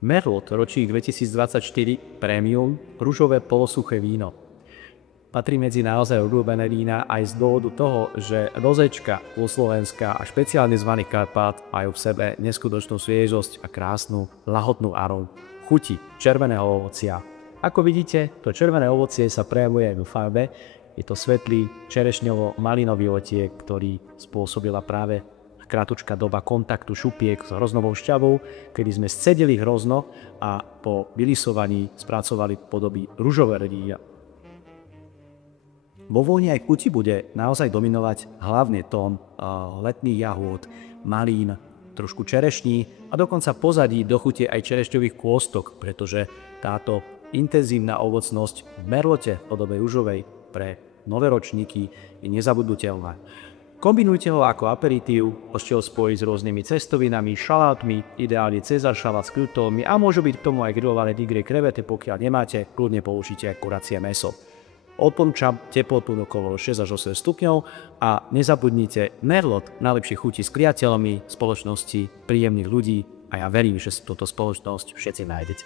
Merlot ročník 2024 Premium ružové polosuché víno. Patrí medzi naozaj obľúbené vína aj z dôvodu toho, že rozečka Slovenska a špeciálne zvaných Karpát majú v sebe neskutočnú sviežosť a krásnu, lahodnú arómu chuti červeného ovocia. Ako vidíte, to červené ovocie sa prejavuje aj vo farbe. Je to svetlý čerešňovo-malinový otiek, ktorý spôsobila práve krátučká doba kontaktu šupiek s hroznovou šťavou, kedy sme scedili hrozno a po vylisovaní spracovali podoby ružové vína. Vo vôni aj chuti bude naozaj dominovať hlavne tón letných jahôd, malín, trošku čerešní a dokonca pozadí do chute aj čerešňových kôstok, pretože táto intenzívna ovocnosť v merlote v podobe ružovej pre nové ročníky je nezabudnutelná. Kombinujte ho ako aperitív, môžete ho spojiť s rôznymi cestovinami, šalátmi, ideálne cezar šalát s krutómi a môžu byť k tomu aj grillované tigrie krevete, pokiaľ nemáte, kľudne použite aj kuracie mäso. Odporúčam teplotu okolo 6 až 8 stupňov a nezabudnite Merlot najlepšie chuti s priateľmi, spoločnosti, príjemných ľudí a ja verím, že túto spoločnosť všetci nájdete.